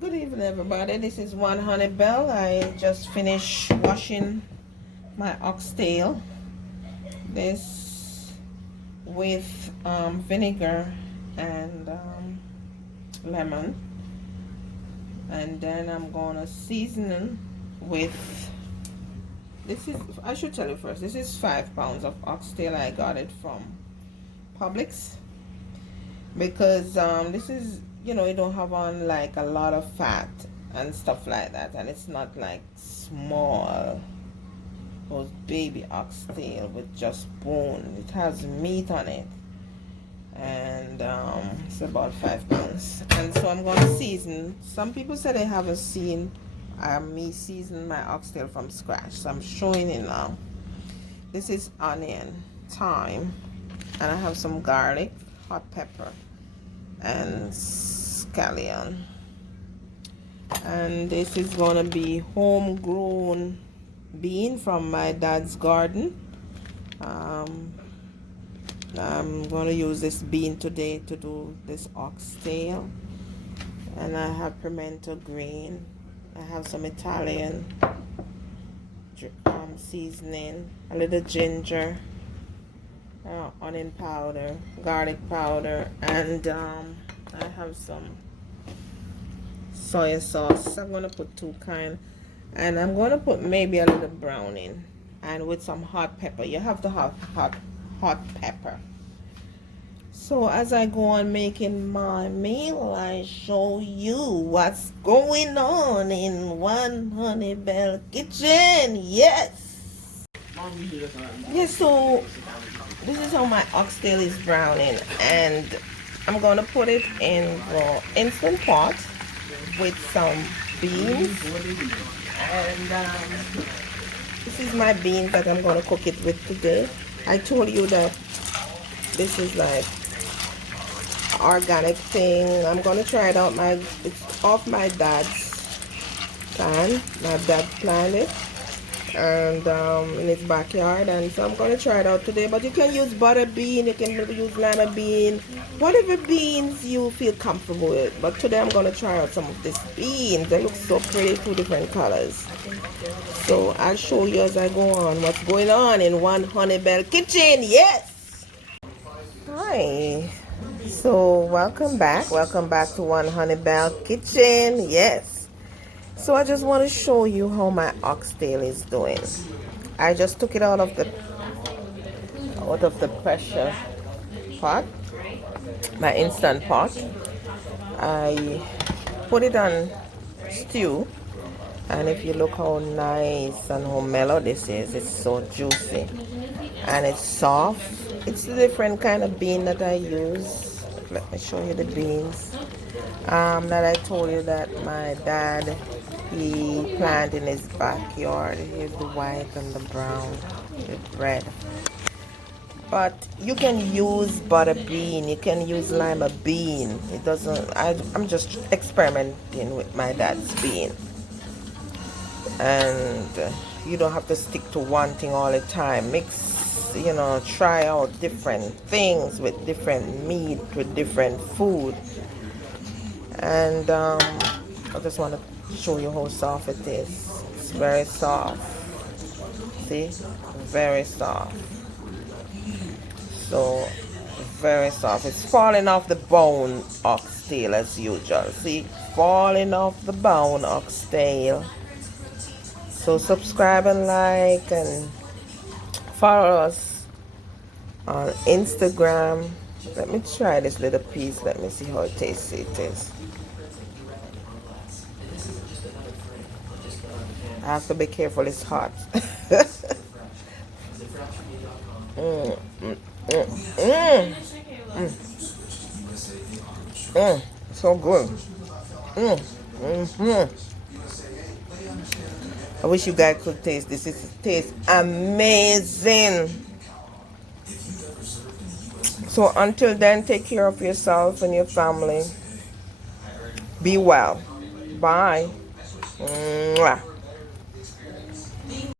Good evening, everybody. This is One Honey Bell. I just finished washing my oxtail. This with vinegar and lemon, and then I'm gonna season with. This is. I should tell you first. This is 5 pounds of oxtail. I got it from Publix because this is, you don't have on like a lot of fat and stuff like that, and it's not like small, those baby oxtail with just bone. It has meat on it, and it's about 5 pounds. And so I'm going to season. Some people say they haven't seen me season my oxtail from scratch, so I'm showing it now. This is onion, thyme, and I have some garlic, hot pepper, and scallion. And this is gonna be homegrown bean from my dad's garden. I'm gonna use this bean today to do this oxtail. And I have pimento green. I have some Italian seasoning, a little ginger, onion powder, garlic powder, and I have some soy sauce. I'm gonna put 2 kinds, and I'm gonna put maybe a little browning, and with some hot pepper. You have to have hot pepper. So as I go on making my meal, I show you what's going on in One Honey Bell kitchen. Yes. Yes. So this is how my oxtail is browning, and I'm gonna put it in the instant pot with some beans, and this is my beans that I'm gonna cook it with today. I told you that this is like organic thing. I'm gonna try it out. It's off my dad's plan. My dad planted it, and in his backyard, and so I'm gonna try it out today. But you can use butter bean, you can use lima bean, whatever beans you feel comfortable with. But today I'm gonna try out some of these beans. They look so pretty, 2 different colors. So I'll show you as I go on what's going on in One Honey Bell kitchen. Yes. Hi. So welcome back to One Honey Bell kitchen. Yes. So I just want to show you how my oxtail is doing. I just took it out of the pressure pot, my instant pot. I put it on stew, and if you look how nice and how mellow this is, it's so juicy and it's soft. It's a different kind of bean that I use. Let me show you the beans that I told you that my dad, he planted in his backyard. Here's the white and the brown, the red. But you can use butter bean, you can use lima bean. It doesn't. I'm just experimenting with my dad's bean, and you don't have to stick to one thing all the time. Mix, try out different things with different meat, with different food. And I just want to show you how soft it is. It's very soft. See? Very soft. So, very soft. It's falling off the bone, oxtail, as usual. See? Falling off the bone, oxtail. So, subscribe and like and follow us on Instagram. Let me try this little piece. Let me see how tasty it is. I have to be careful, it's hot. So good. I wish you guys could taste this. It tastes amazing. So until then, take care of yourself and your family. Be well. Bye. Mwah.